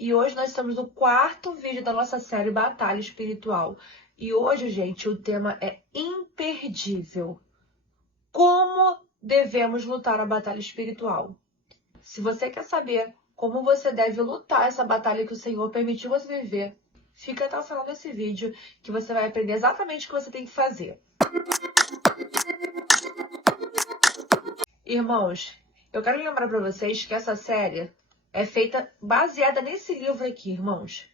E hoje nós estamos no 4º vídeo da nossa série Batalha Espiritual. E hoje, gente, o tema é imperdível. Como devemos lutar a batalha espiritual? Se você quer saber como você deve lutar essa batalha que o Senhor permitiu você viver, fica até o final desse vídeo que você vai aprender exatamente o que você tem que fazer. Irmãos, eu quero lembrar para vocês que essa série é feita baseada nesse livro aqui, irmãos.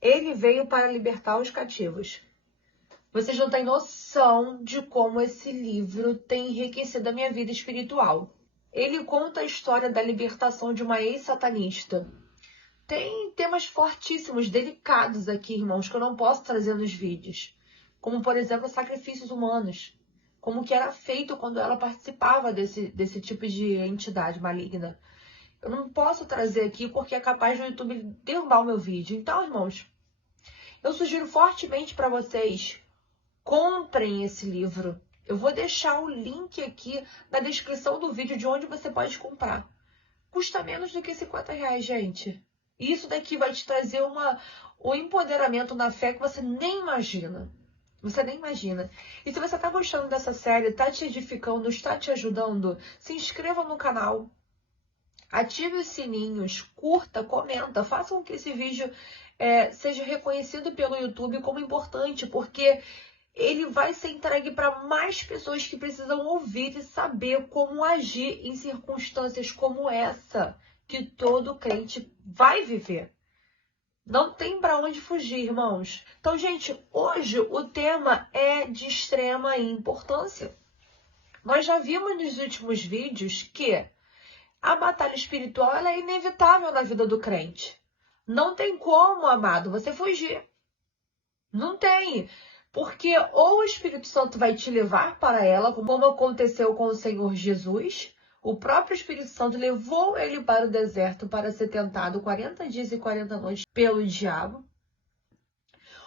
Ele veio para libertar os cativos. Vocês não têm noção de como esse livro tem enriquecido a minha vida espiritual. Ele conta a história da libertação de uma ex-satanista. Tem temas fortíssimos, delicados aqui, irmãos, que eu não posso trazer nos vídeos. Como, por exemplo, sacrifícios humanos. Como que era feito quando ela participava desse tipo de entidade maligna. Eu não posso trazer aqui porque é capaz do YouTube derrubar o meu vídeo. Então, irmãos, eu sugiro fortemente para vocês, comprem esse livro. Eu vou deixar o link aqui na descrição do vídeo de onde você pode comprar. Custa menos do que R$50, gente. E isso daqui vai te trazer um empoderamento na fé que você nem imagina. Você nem imagina. E se você está gostando dessa série, está te edificando, está te ajudando, se inscreva no canal. Ative os sininhos, curta, comenta, faça com que esse vídeo seja reconhecido pelo YouTube como importante, porque ele vai ser entregue para mais pessoas que precisam ouvir e saber como agir em circunstâncias como essa, que todo crente vai viver. Não tem para onde fugir, irmãos. Então, gente, hoje o tema é de extrema importância. Nós já vimos nos últimos vídeos que a batalha espiritual ela é inevitável na vida do crente. Não tem como, amado, você fugir. Não tem. Porque ou o Espírito Santo vai te levar para ela, como aconteceu com o Senhor Jesus. O próprio Espírito Santo levou ele para o deserto para ser tentado 40 dias e 40 noites pelo diabo.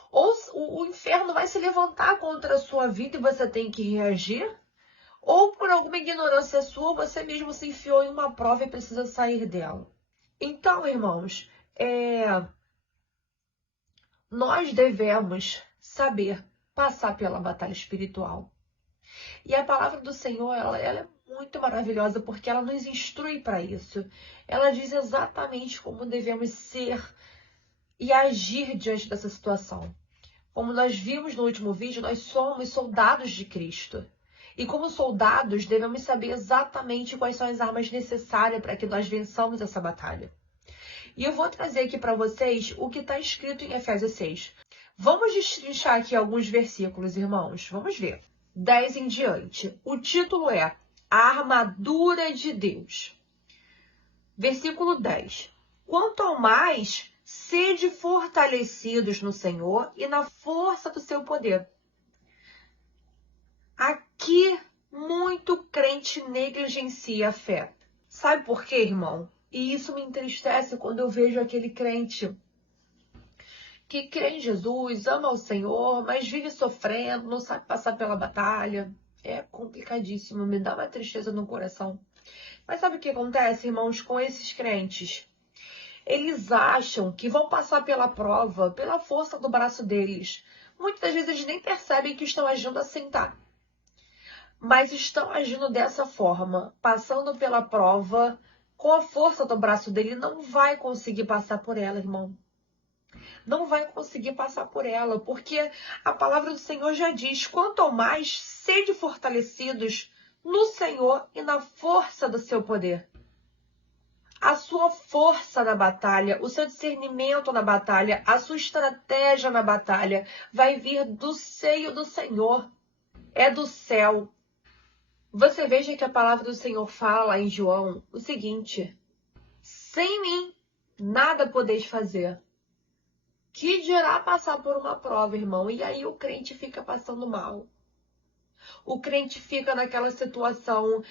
Ou o inferno vai se levantar contra a sua vida e você tem que reagir. Ou por alguma ignorância sua, você mesmo se enfiou em uma prova e precisa sair dela. Então, irmãos, nós devemos saber passar pela batalha espiritual. E a palavra do Senhor, ela é muito maravilhosa porque ela nos instrui para isso. Ela diz exatamente como devemos ser e agir diante dessa situação. Como nós vimos no último vídeo, nós somos soldados de Cristo. E como soldados, devemos saber exatamente quais são as armas necessárias para que nós vençamos essa batalha. E eu vou trazer aqui para vocês o que está escrito em Efésios 6. Vamos destrinchar aqui alguns versículos, irmãos. Vamos ver. 10 em diante. O título é A Armadura de Deus. Versículo 10. Quanto ao mais, sede fortalecidos no Senhor e na força do seu poder. Aqui, muito crente negligencia a fé. Sabe por quê, irmão? E isso me entristece quando eu vejo aquele crente que crê em Jesus, ama o Senhor, mas vive sofrendo, não sabe passar pela batalha. É complicadíssimo, me dá uma tristeza no coração. Mas sabe o que acontece, irmãos, com esses crentes? Eles acham que vão passar pela prova, pela força do braço deles. Muitas vezes eles nem percebem que estão agindo assim, tá? Mas estão agindo dessa forma, passando pela prova, com a força do braço dele, não vai conseguir passar por ela, irmão. Não vai conseguir passar por ela, porque a palavra do Senhor já diz, quanto ao mais, sede fortalecidos no Senhor e na força do seu poder. A sua força na batalha, o seu discernimento na batalha, a sua estratégia na batalha vai vir do seio do Senhor, é do céu. Você veja que a palavra do Senhor fala em João o seguinte, sem mim nada podeis fazer. Que dirá passar por uma prova, irmão? E aí o crente fica passando mal. O crente fica naquela situação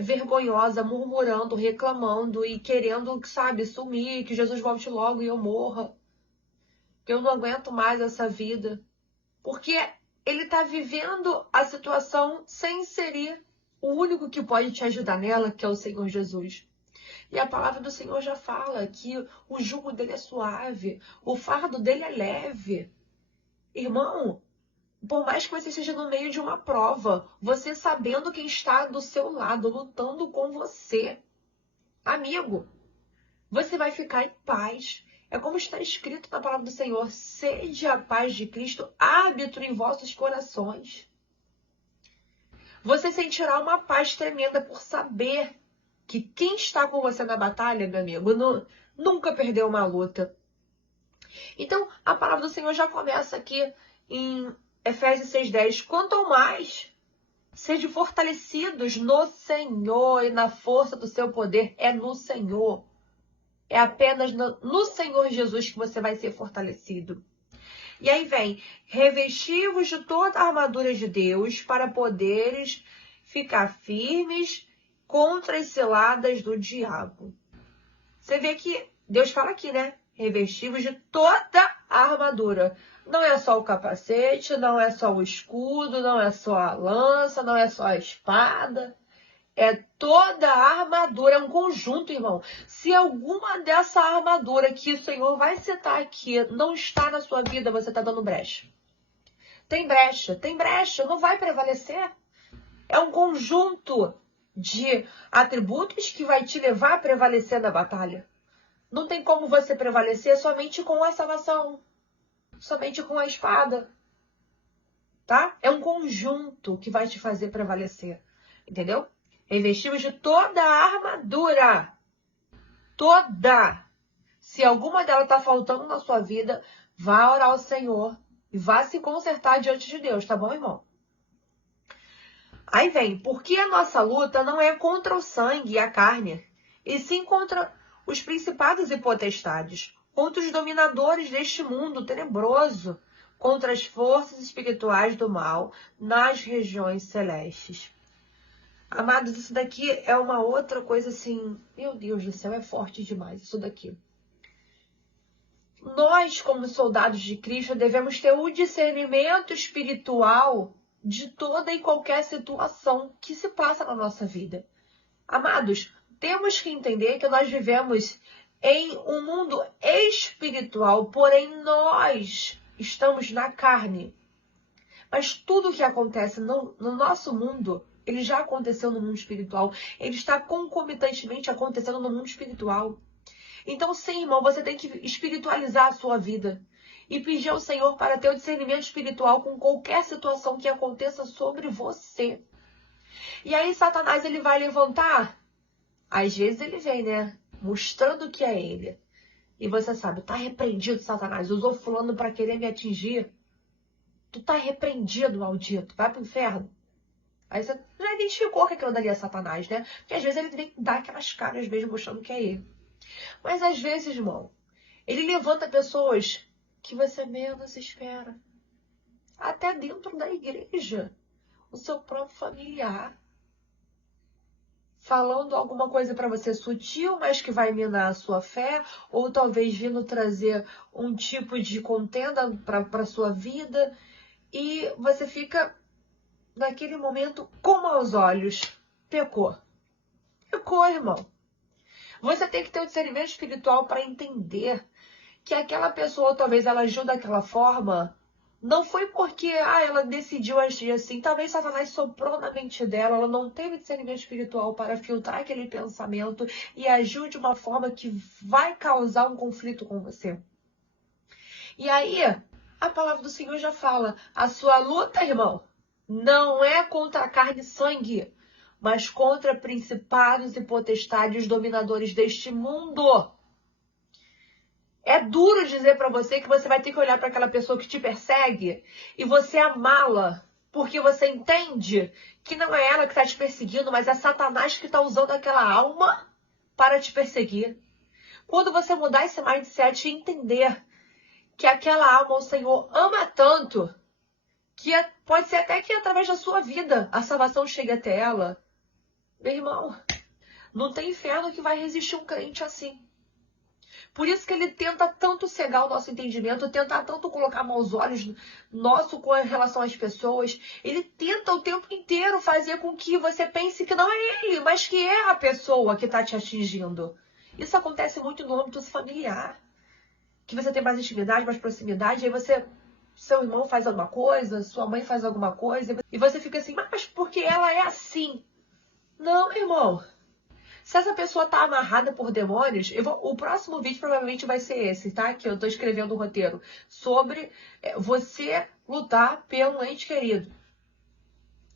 vergonhosa, murmurando, reclamando e querendo, sabe, sumir, que Jesus volte logo e eu morra. Que eu não aguento mais essa vida. Porque ele está vivendo a situação sem inserir o único que pode te ajudar nela, que é o Senhor Jesus. E a palavra do Senhor já fala que o jugo dele é suave, o fardo dele é leve. Irmão, por mais que você esteja no meio de uma prova, você sabendo quem está do seu lado, lutando com você, amigo, você vai ficar em paz. É como está escrito na palavra do Senhor: sede a paz de Cristo árbitro em vossos corações. Você sentirá uma paz tremenda por saber que quem está com você na batalha, meu amigo, nunca perdeu uma luta. Então, a palavra do Senhor já começa aqui em Efésios 6:10. Quanto ao mais, sede fortalecidos no Senhor e na força do seu poder. É no Senhor. É apenas no Senhor Jesus que você vai ser fortalecido. E aí vem, revesti-vos de toda a armadura de Deus para poderes ficar firmes contra as ciladas do diabo. Você vê que Deus fala aqui, né? Revesti-vos de toda a armadura. Não é só o capacete, não é só o escudo, não é só a lança, não é só a espada. É toda a armadura, é um conjunto, irmão. Se alguma dessa armadura que o Senhor vai citar aqui não está na sua vida, você está dando brecha. Tem brecha, não vai prevalecer. É um conjunto de atributos que vai te levar a prevalecer na batalha. Não tem como você prevalecer somente com a salvação, somente com a espada, tá? É um conjunto que vai te fazer prevalecer, entendeu? Revestimos de toda a armadura. Toda. Se alguma dela está faltando na sua vida, vá orar ao Senhor e vá se consertar diante de Deus, tá bom, irmão? Aí vem, porque a nossa luta não é contra o sangue e a carne, e sim contra os principados e potestades, contra os dominadores deste mundo tenebroso, contra as forças espirituais do mal nas regiões celestes. Amados, isso daqui é uma outra coisa assim, meu Deus do céu, é forte demais isso daqui. Nós, como soldados de Cristo, devemos ter o discernimento espiritual de toda e qualquer situação que se passa na nossa vida. Amados, temos que entender que nós vivemos em um mundo espiritual, porém nós estamos na carne. Mas tudo que acontece no nosso mundo, ele já aconteceu no mundo espiritual. Ele está concomitantemente acontecendo no mundo espiritual. Então, sim, irmão, você tem que espiritualizar a sua vida. E pedir ao Senhor para ter o discernimento espiritual com qualquer situação que aconteça sobre você. E aí, Satanás, ele vai levantar. Às vezes ele vem, né? Mostrando que é ele. E você sabe, tá repreendido, Satanás. Usou fulano para querer me atingir. Tu tá repreendido, maldito. Vai pro inferno. Aí você já identificou que aquilo dali é Satanás, né? Porque às vezes ele vem dar aquelas caras mesmo mostrando que é ele. Mas às vezes, irmão, ele levanta pessoas que você menos espera. Até dentro da igreja. O seu próprio familiar. Falando alguma coisa para você sutil, mas que vai minar a sua fé. Ou talvez vindo trazer um tipo de contenda para a sua vida. E você fica, naquele momento, com maus olhos. Pecou. Pecou, irmão. Você tem que ter um discernimento espiritual para entender que aquela pessoa, talvez ela agiu daquela forma, não foi porque ela decidiu agir assim. Talvez Satanás soprou na mente dela, ela não teve discernimento espiritual para filtrar aquele pensamento e agiu de uma forma que vai causar um conflito com você. E aí, a palavra do Senhor já fala, a sua luta, irmão, não é contra a carne e sangue, mas contra principados e potestades dominadores deste mundo. É duro dizer para você que você vai ter que olhar para aquela pessoa que te persegue e você amá-la, porque você entende que não é ela que está te perseguindo, mas é Satanás que está usando aquela alma para te perseguir. Quando você mudar esse mindset e entender que aquela alma o Senhor ama tanto, que pode ser até que através da sua vida a salvação chegue até ela. Meu irmão, não tem inferno que vai resistir um crente assim. Por isso que ele tenta tanto cegar o nosso entendimento, tenta tanto colocar maus olhos nosso com relação às pessoas. Ele tenta o tempo inteiro fazer com que você pense que não é ele, mas que é a pessoa que está te atingindo. Isso acontece muito no âmbito familiar. Que você tem mais intimidade, mais proximidade, aí seu irmão faz alguma coisa, sua mãe faz alguma coisa, e você fica assim, mas porque ela é assim? Não, irmão. Se essa pessoa tá amarrada por demônios, o próximo vídeo provavelmente vai ser esse, tá? Que eu tô escrevendo um roteiro sobre você lutar pelo ente querido.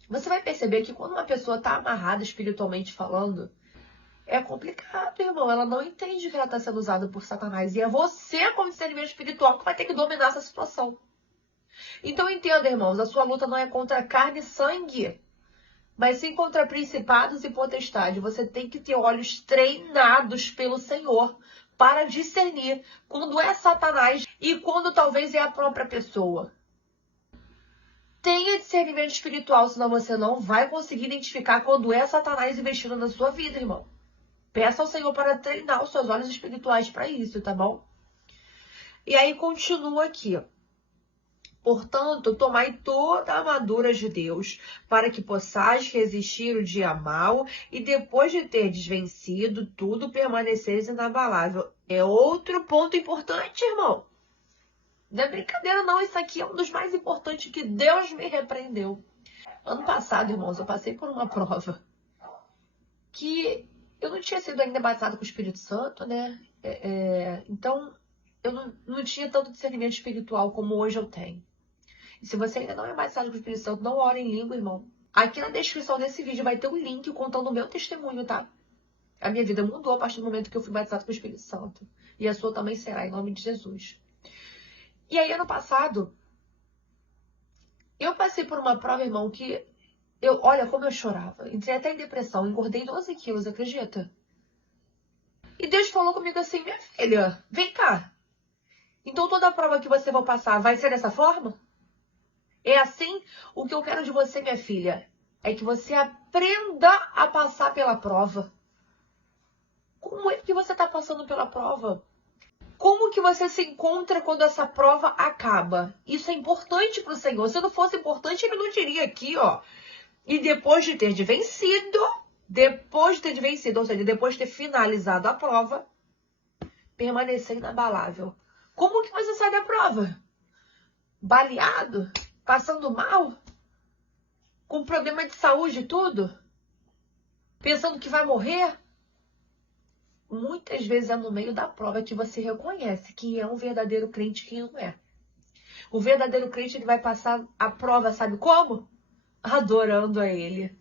Você vai perceber que quando uma pessoa tá amarrada espiritualmente falando, é complicado, irmão. Ela não entende que ela tá sendo usada por Satanás. E é você, como discernimento espiritual, que vai ter que dominar essa situação. Então entenda, irmãos, a sua luta não é contra carne e sangue, mas sim contra principados e potestades. Você tem que ter olhos treinados pelo Senhor para discernir quando é Satanás e quando talvez é a própria pessoa. Tenha discernimento espiritual, senão você não vai conseguir identificar quando é Satanás investindo na sua vida, irmão. Peça ao Senhor para treinar os seus olhos espirituais para isso, tá bom? E aí continua aqui, ó. Portanto, tomai toda a armadura de Deus, para que possais resistir o dia mau, e depois de terdes vencido tudo, permaneceres inabalável. É outro ponto importante, irmão. Não é brincadeira, não. Isso aqui é um dos mais importantes que Deus me repreendeu. Ano passado, irmãos, eu passei por uma prova que eu não tinha sido ainda batizada com o Espírito Santo, né? Então, eu não tinha tanto discernimento espiritual como hoje eu tenho. E se você ainda não é batizado com o Espírito Santo, não ore em língua, irmão. Aqui na descrição desse vídeo vai ter um link contando o meu testemunho, tá? A minha vida mudou a partir do momento que eu fui batizado com o Espírito Santo. E a sua também será, em nome de Jesus. E aí, ano passado, eu passei por uma prova, irmão, que olha como eu chorava. Entrei até em depressão, engordei 12 quilos, acredita? E Deus falou comigo assim, minha filha, vem cá. Então toda a prova que você vai passar vai ser dessa forma? É assim? O que eu quero de você, minha filha, é que você aprenda a passar pela prova. Como é que você está passando pela prova? Como que você se encontra quando essa prova acaba? Isso é importante para o Senhor. Se não fosse importante, Ele não diria aqui, ó. E depois de ter vencido, ou seja, depois de ter finalizado a prova, permanecer inabalável. Como que você sai da prova? Baleado? Passando mal? Com problema de saúde e tudo? Pensando que vai morrer? Muitas vezes é no meio da prova que você reconhece quem é um verdadeiro crente e quem não é. O verdadeiro crente, ele vai passar a prova, sabe como? Adorando a Ele,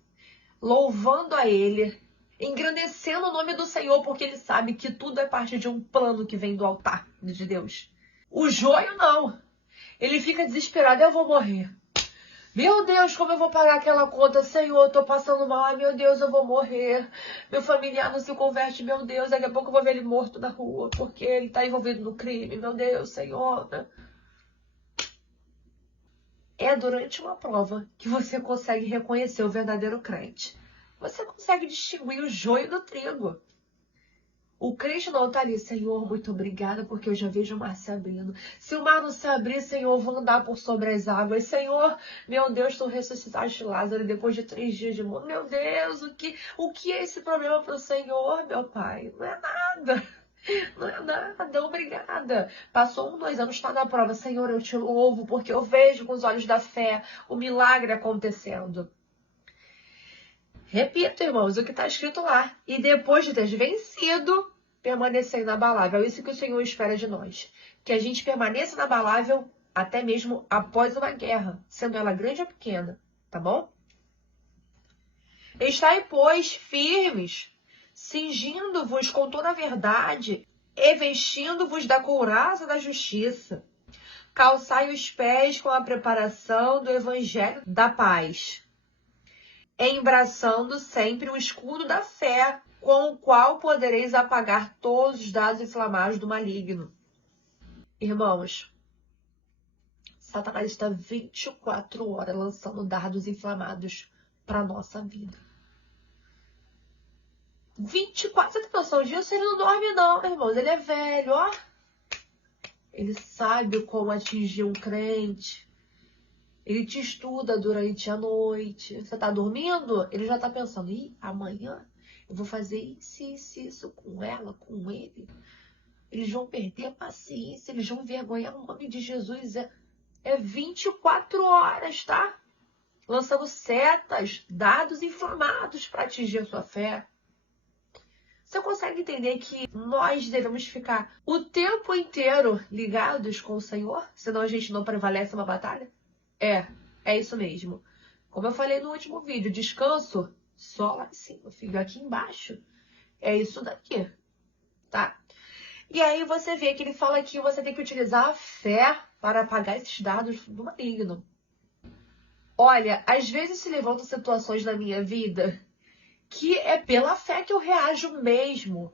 louvando a Ele, engrandecendo o nome do Senhor, porque ele sabe que tudo é parte de um plano que vem do altar de Deus. O joio não. Ele fica desesperado, eu vou morrer. Meu Deus, como eu vou pagar aquela conta? Senhor, eu tô passando mal. Ai, meu Deus, eu vou morrer. Meu familiar não se converte, meu Deus. Daqui a pouco eu vou ver ele morto na rua, porque ele tá envolvido no crime. Meu Deus, Senhor. É durante uma prova que você consegue reconhecer o verdadeiro crente. Você consegue distinguir o joio do trigo. O crente não está ali, Senhor, muito obrigada, porque eu já vejo o mar se abrindo. Se o mar não se abrir, Senhor, eu vou andar por sobre as águas. Senhor, meu Deus, tu ressuscitaste Lázaro depois de 3 dias de morte. Meu Deus, o que é esse problema para o Senhor, meu Pai? Não é nada. Não é nada, obrigada. Passou 1, 2 anos, está na prova. Senhor, eu te louvo, porque eu vejo com os olhos da fé o milagre acontecendo. Repito, irmãos, o que está escrito lá. E depois de ter vencido, permanecer inabalável. É isso que o Senhor espera de nós. Que a gente permaneça inabalável até mesmo após uma guerra, sendo ela grande ou pequena. Tá bom? Estai, pois, firmes, cingindo-vos com toda a verdade e vestindo-vos da couraça da justiça. Calçai os pés com a preparação do evangelho da paz, embraçando sempre o escudo da fé, com o qual podereis apagar todos os dardos inflamados do maligno. Irmãos, Satanás está 24 horas lançando dardos inflamados para a nossa vida. 24, você tem noção disso? Ele não dorme não, irmãos. Ele é velho, ó. Ele sabe como atingir um crente. Ele te estuda durante a noite. Você tá dormindo? Ele já tá pensando, ih, amanhã eu vou fazer isso com ela, com ele. Eles vão perder a paciência, eles vão envergonhar o nome de Jesus. É 24 horas, tá? Lançando setas, dados inflamados para atingir a sua fé. Você consegue entender que nós devemos ficar o tempo inteiro ligados com o Senhor? Senão a gente não prevalece uma batalha? É isso mesmo. Como eu falei no último vídeo, descanso só lá em cima, filho, aqui embaixo. É isso daqui, tá? E aí você vê que ele fala que você tem que utilizar a fé para apagar esses dados do maligno. Olha, às vezes se levantam situações na minha vida que é pela fé que eu reajo mesmo.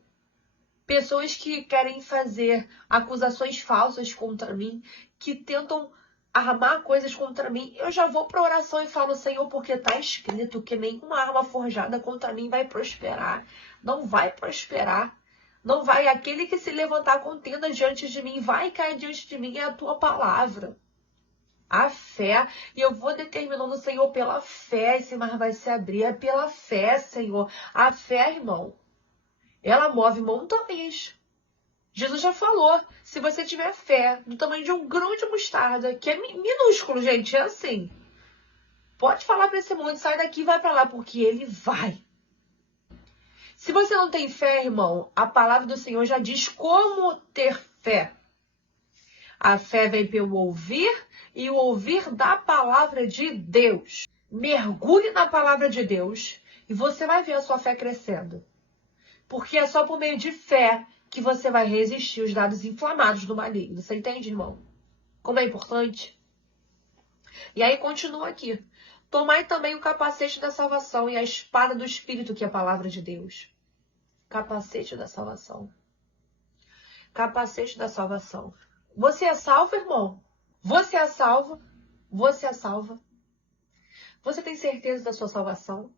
Pessoas que querem fazer acusações falsas contra mim, que tentam armar coisas contra mim, eu já vou para oração e falo, Senhor, porque está escrito que nenhuma arma forjada contra mim vai prosperar. Não vai prosperar. Não vai. Aquele que se levantar contenda diante de mim, vai cair diante de mim, é a tua palavra. A fé, e eu vou determinando, Senhor, pela fé, esse mar vai se abrir, é pela fé, Senhor. A fé, irmão, ela move montanhas. Jesus já falou, se você tiver fé do tamanho de um grão de mostarda, que é minúsculo, gente, é assim. Pode falar para esse mundo, sai daqui e vai para lá, porque ele vai. Se você não tem fé, irmão, a palavra do Senhor já diz como ter fé. A fé vem pelo ouvir e o ouvir da palavra de Deus. Mergulhe na palavra de Deus e você vai ver a sua fé crescendo. Porque é só por meio de fé que você vai resistir os dados inflamados do maligno. Você entende, irmão? Como é importante? E aí continua aqui. Tomai também o capacete da salvação e a espada do Espírito, que é a palavra de Deus. Capacete da salvação. Capacete da salvação. Você é salvo, irmão? Você é salvo? Você é salva? Você tem certeza da sua salvação?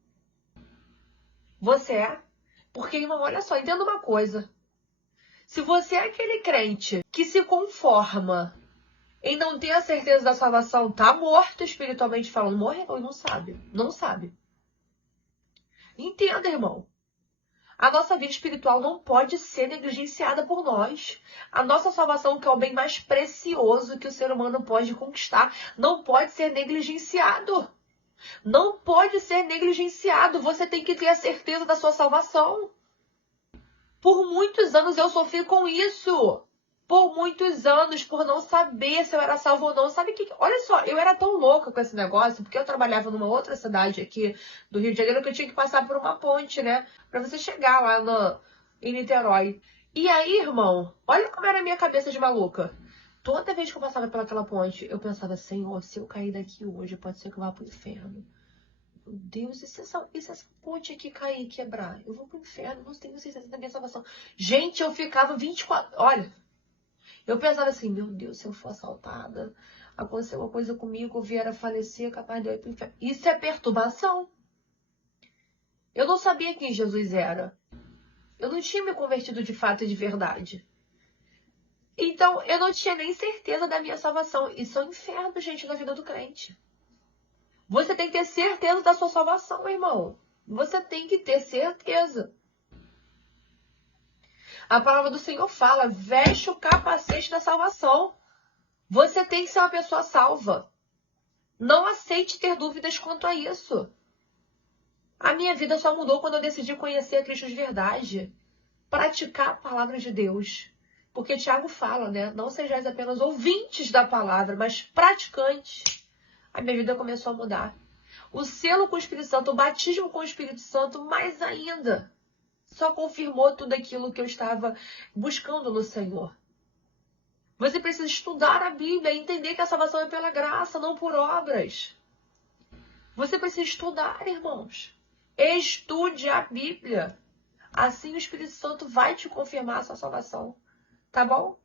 Você é? Porque, irmão, olha só, entenda uma coisa. Se você é aquele crente que se conforma em não ter a certeza da salvação, tá morto espiritualmente falando, morreu e não sabe. Não sabe. Entenda, irmão. A nossa vida espiritual não pode ser negligenciada por nós. A nossa salvação, que é o bem mais precioso que o ser humano pode conquistar, não pode ser negligenciado. Não pode ser negligenciado. Você tem que ter a certeza da sua salvação. Por muitos anos eu sofri com isso. Por muitos anos, por não saber se eu era salvo ou não. Sabe o que? Olha só, eu era tão louca com esse negócio, porque eu trabalhava numa outra cidade aqui do Rio de Janeiro, que eu tinha que passar por uma ponte, né? Pra você chegar lá em Niterói. E aí, irmão, olha como era a minha cabeça de maluca. Toda vez que eu passava pelaquela ponte, eu pensava, Senhor, se eu cair daqui hoje, pode ser que eu vá pro inferno. Meu Deus, e se essa ponte aqui cair e quebrar? Eu vou pro inferno, não tenho certeza da minha salvação. Gente, eu ficava 24... Olha, eu pensava assim, meu Deus, se eu for assaltada, aconteceu uma coisa comigo, eu vier a falecer, capaz de eu ir pro inferno. Isso é perturbação. Eu não sabia quem Jesus era. Eu não tinha me convertido de fato e de verdade. Então, eu não tinha nem certeza da minha salvação. Isso é um inferno, gente, na vida do crente. Você tem que ter certeza da sua salvação, meu irmão. Você tem que ter certeza. A palavra do Senhor fala, veste o capacete da salvação. Você tem que ser uma pessoa salva. Não aceite ter dúvidas quanto a isso. A minha vida só mudou quando eu decidi conhecer a Cristo de verdade. Praticar a palavra de Deus. Porque Tiago fala, né? Não sejais apenas ouvintes da palavra, mas praticantes. A minha vida começou a mudar. O selo com o Espírito Santo, o batismo com o Espírito Santo, mais ainda, só confirmou tudo aquilo que eu estava buscando no Senhor. Você precisa estudar a Bíblia e entender que a salvação é pela graça, não por obras. Você precisa estudar, irmãos. Estude a Bíblia. Assim o Espírito Santo vai te confirmar a sua salvação. Tá bom?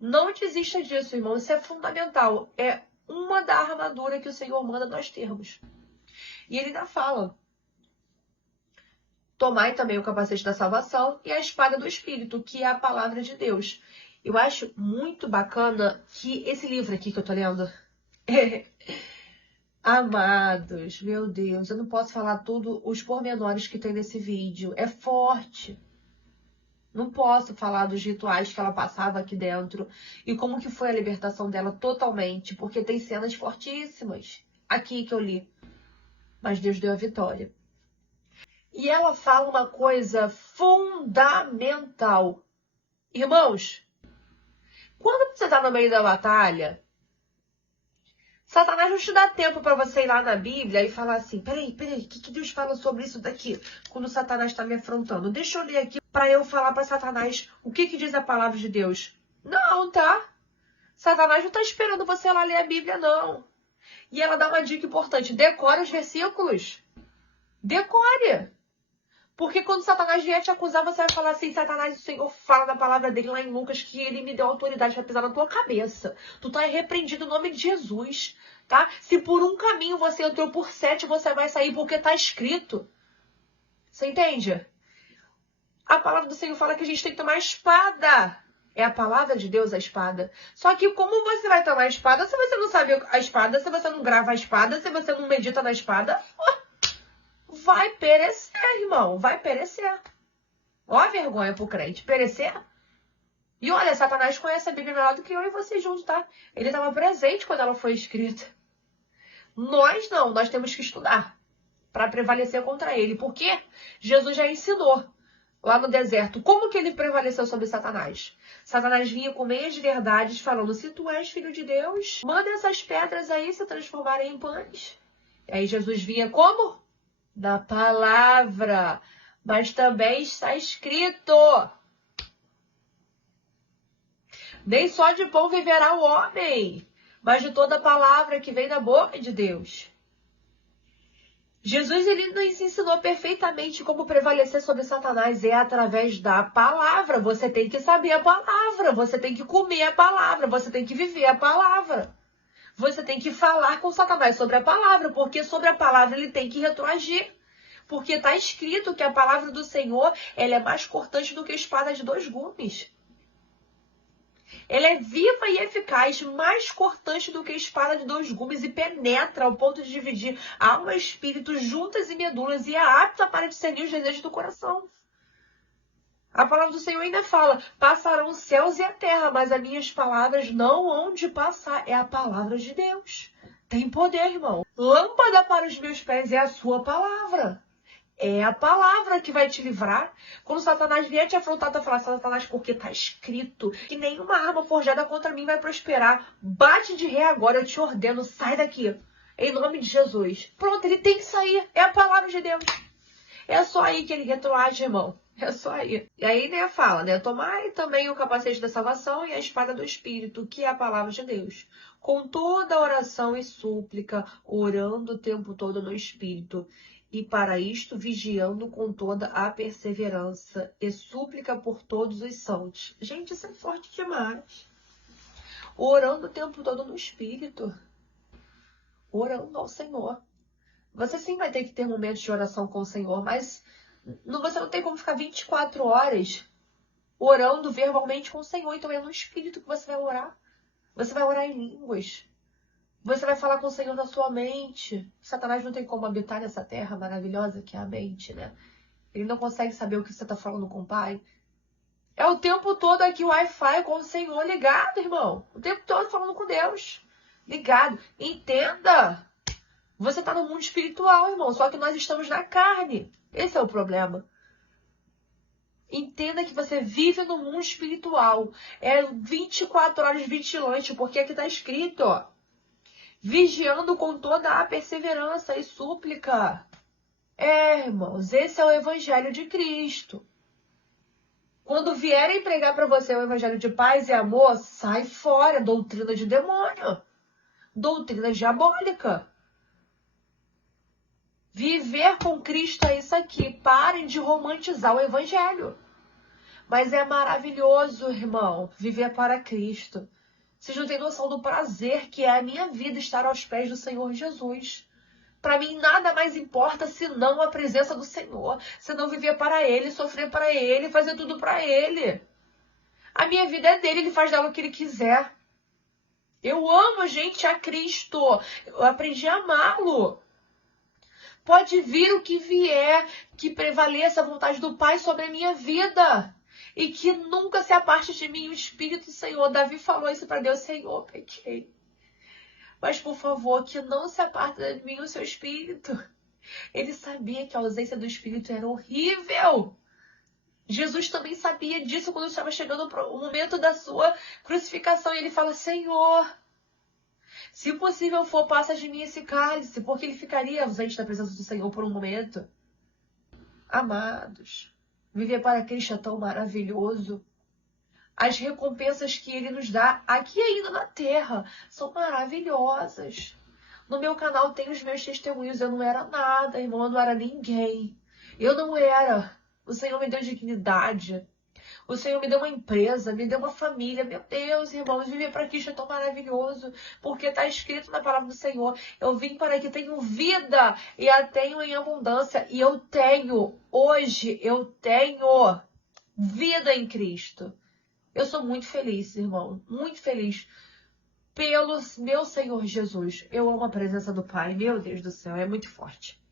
Não desista disso, irmão. Isso é fundamental. É uma da armadura que o Senhor manda nós termos. E ele ainda fala, Tomai também o capacete da salvação e a espada do Espírito, que é a palavra de Deus. Eu acho muito bacana que esse livro aqui que eu tô lendo... Amados, meu Deus, eu não posso falar tudo os pormenores que tem nesse vídeo. É forte. Não posso falar dos rituais que ela passava aqui dentro e como que foi a libertação dela totalmente, porque tem cenas fortíssimas aqui que eu li. Mas Deus deu a vitória. E ela fala uma coisa fundamental. Irmãos, quando você está no meio da batalha, Satanás não te dá tempo para você ir lá na Bíblia e falar assim, peraí, o que Deus fala sobre isso daqui? Quando Satanás está me afrontando. Deixa eu ler aqui para eu falar para Satanás o que diz a palavra de Deus. Não, tá? Satanás não está esperando você lá ler a Bíblia, não. E ela dá uma dica importante. Decore os versículos. Decore. Porque quando Satanás vier te acusar, você vai falar assim, Satanás, o Senhor fala na palavra dele lá em Lucas que ele me deu autoridade para pisar na tua cabeça. Tu tá repreendido no nome de Jesus, tá? Se por um caminho você entrou, por 7 você vai sair, porque tá escrito. Você entende? A palavra do Senhor fala que a gente tem que tomar a espada. É a palavra de Deus a espada. Só que como você vai tomar a espada se você não sabe a espada, se você não grava a espada, se você não medita na espada? Vai perecer, irmão. Vai perecer. Ó a vergonha pro crente. Perecer. E olha, Satanás conhece a Bíblia melhor do que eu e você junto, tá? Ele estava presente quando ela foi escrita. Nós não. Nós temos que estudar para prevalecer contra ele. Porque Jesus já ensinou lá no deserto como que ele prevaleceu sobre Satanás. Satanás vinha com meias verdades falando, se tu és filho de Deus, manda essas pedras aí se transformarem em pães. E aí Jesus vinha como? Da palavra, mas também está escrito. Nem só de pão viverá o homem, mas de toda palavra que vem da boca de Deus. Jesus, ele nos ensinou perfeitamente como prevalecer sobre Satanás. É através da palavra. Você tem que saber a palavra, você tem que comer a palavra, você tem que viver a palavra. Você tem que falar com Satanás sobre a palavra, porque sobre a palavra ele tem que retroagir. Porque está escrito que a palavra do Senhor, ela é mais cortante do que a espada de 2 gumes. Ela é viva e eficaz, mais cortante do que a espada de 2 gumes e penetra ao ponto de dividir alma e espírito, juntas e medulas, e é apta para discernir os desejos do coração. A palavra do Senhor ainda fala, passarão os céus e a terra, mas as minhas palavras não hão de passar. É a palavra de Deus. Tem poder, irmão. Lâmpada para os meus pés é a sua palavra. É a palavra que vai te livrar. Quando Satanás vier te afrontar, tu vai falar, Satanás, porque está escrito que nenhuma arma forjada contra mim vai prosperar. Bate de ré agora, eu te ordeno, sai daqui. Em nome de Jesus. Pronto, ele tem que sair. É a palavra de Deus. É só aí que ele retroage, irmão. É só aí. E aí, né, fala, né? Tomai também o capacete da salvação e a espada do Espírito, que é a palavra de Deus. Com toda oração e súplica, orando o tempo todo no Espírito. E para isto, vigiando com toda a perseverança e súplica por todos os santos. Gente, isso é forte demais. Orando o tempo todo no Espírito. Orando ao Senhor. Você sim vai ter que ter momentos de oração com o Senhor, mas você não tem como ficar 24 horas orando verbalmente com o Senhor. Então é no Espírito que você vai orar. Você vai orar em línguas. Você vai falar com o Senhor na sua mente. Satanás não tem como habitar nessa terra maravilhosa que é a mente, né? Ele não consegue saber o que você está falando com o Pai. É o tempo todo aqui o Wi-Fi com o Senhor ligado, irmão. O tempo todo falando com Deus. Ligado. Entenda. Você está no mundo espiritual, irmão. Só que nós estamos na carne. Esse é o problema. Entenda que você vive no mundo espiritual. É 24 horas vigilante, porque aqui está escrito, ó. Vigiando com toda a perseverança e súplica. Irmãos, esse é o Evangelho de Cristo. Quando vierem pregar para você o Evangelho de paz e amor, sai fora. Doutrina de demônio. Doutrina diabólica. Viver com Cristo é isso aqui. Parem de romantizar o Evangelho. Mas é maravilhoso, irmão, viver para Cristo. Vocês não têm noção do prazer que é a minha vida estar aos pés do Senhor Jesus. Para mim, nada mais importa senão a presença do Senhor. Senão viver para Ele, sofrer para Ele, fazer tudo para Ele. A minha vida é dele, Ele faz dela o que Ele quiser. Eu amo, gente, a Cristo. Eu aprendi a amá-lo. Pode vir o que vier, que prevaleça a vontade do Pai sobre a minha vida. E que nunca se aparte de mim o Espírito do Senhor. Davi falou isso para Deus: Senhor, pequei. Mas, por favor, que não se aparte de mim o seu Espírito. Ele sabia que a ausência do Espírito era horrível. Jesus também sabia disso quando estava chegando o momento da sua crucificação. E ele fala: Senhor, se possível for, passa de mim esse cálice, porque ele ficaria ausente da presença do Senhor por um momento. Amados, viver para Cristo é tão maravilhoso. As recompensas que Ele nos dá aqui ainda na terra são maravilhosas. No meu canal tem os meus testemunhos. Eu não era nada, irmão, eu não era ninguém. Eu não era. O Senhor me deu dignidade. O Senhor me deu uma empresa, me deu uma família. Meu Deus, irmãos, viver para Cristo é tão maravilhoso. Porque está escrito na palavra do Senhor: eu vim para que tenham vida e a tenham em abundância. E eu tenho, hoje eu tenho vida em Cristo. Eu sou muito feliz, irmão, muito feliz pelo meu Senhor Jesus. Eu amo a presença do Pai, meu Deus do céu, é muito forte.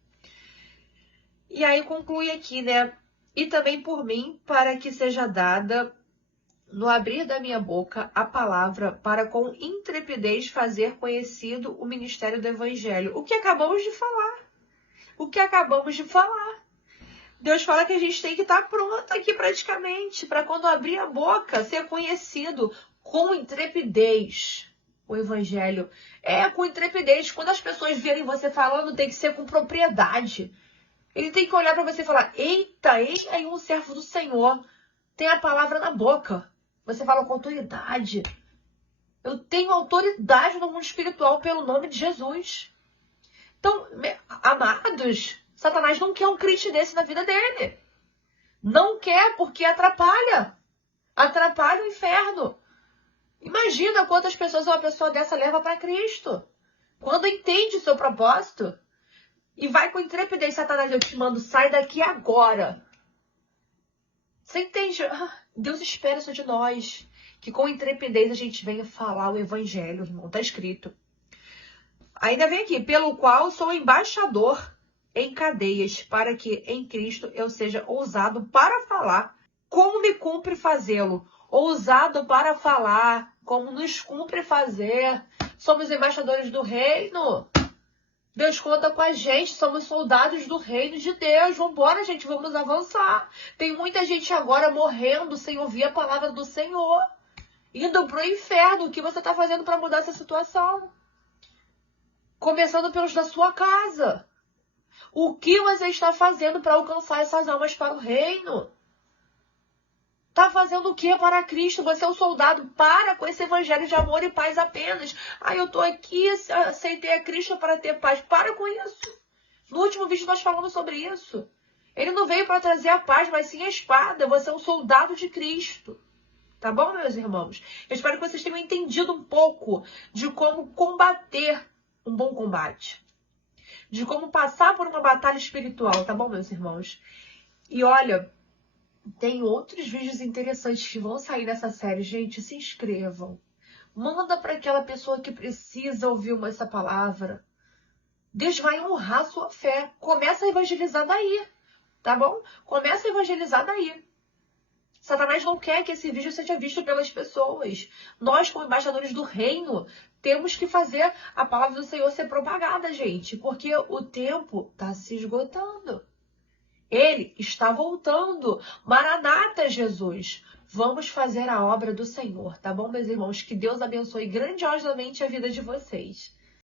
E aí conclui aqui, né? E também por mim, para que seja dada, no abrir da minha boca, a palavra, para com intrepidez fazer conhecido o ministério do Evangelho. O que acabamos de falar. O que acabamos de falar. Deus fala que a gente tem que estar pronto aqui praticamente, para quando abrir a boca, ser conhecido com intrepidez. O Evangelho é com intrepidez. Quando as pessoas verem você falando, tem que ser com propriedade. Ele tem que olhar para você e falar: eita, ele é um servo do Senhor. Tem a palavra na boca. Você fala com autoridade. Eu tenho autoridade no mundo espiritual pelo nome de Jesus. Então, amados, Satanás não quer um crente desse na vida dele. Não quer, porque atrapalha. Atrapalha o inferno. Imagina quantas pessoas uma pessoa dessa leva para Cristo. Quando entende o seu propósito e vai com intrepidez: Satanás, eu te mando, sai daqui agora. Você entende? Deus espera isso de nós. Que com intrepidez a gente venha falar o Evangelho, irmão. Está escrito. Ainda vem aqui: pelo qual sou embaixador em cadeias, para que em Cristo eu seja ousado para falar, como me cumpre fazê-lo. Ousado para falar, como nos cumpre fazer. Somos embaixadores do reino. Deus conta com a gente, somos soldados do reino de Deus. Vambora, gente, vamos avançar. Tem muita gente agora morrendo sem ouvir a palavra do Senhor, indo pro inferno. O que você está fazendo para mudar essa situação? Começando pelos da sua casa. O que você está fazendo para alcançar essas almas para o reino? Está fazendo o que para Cristo? Você é um soldado. Para com esse evangelho de amor e paz apenas. Eu estou aqui, aceitei a Cristo para ter paz. Para com isso. No último vídeo nós falamos sobre isso. Ele não veio para trazer a paz, mas sim a espada. Você é um soldado de Cristo. Tá bom, meus irmãos? Eu espero que vocês tenham entendido um pouco de como combater um bom combate. De como passar por uma batalha espiritual, tá bom, meus irmãos? E olha, tem outros vídeos interessantes que vão sair nessa série. Gente, se inscrevam. Manda para aquela pessoa que precisa ouvir essa palavra. Deus vai honrar a sua fé. Começa a evangelizar daí, tá bom? Começa a evangelizar daí. Satanás não quer que esse vídeo seja visto pelas pessoas. Nós, como embaixadores do reino, temos que fazer a palavra do Senhor ser propagada, gente. Porque o tempo está se esgotando. Ele está voltando. Maranata, Jesus. Vamos fazer a obra do Senhor, tá bom, meus irmãos? Que Deus abençoe grandiosamente a vida de vocês.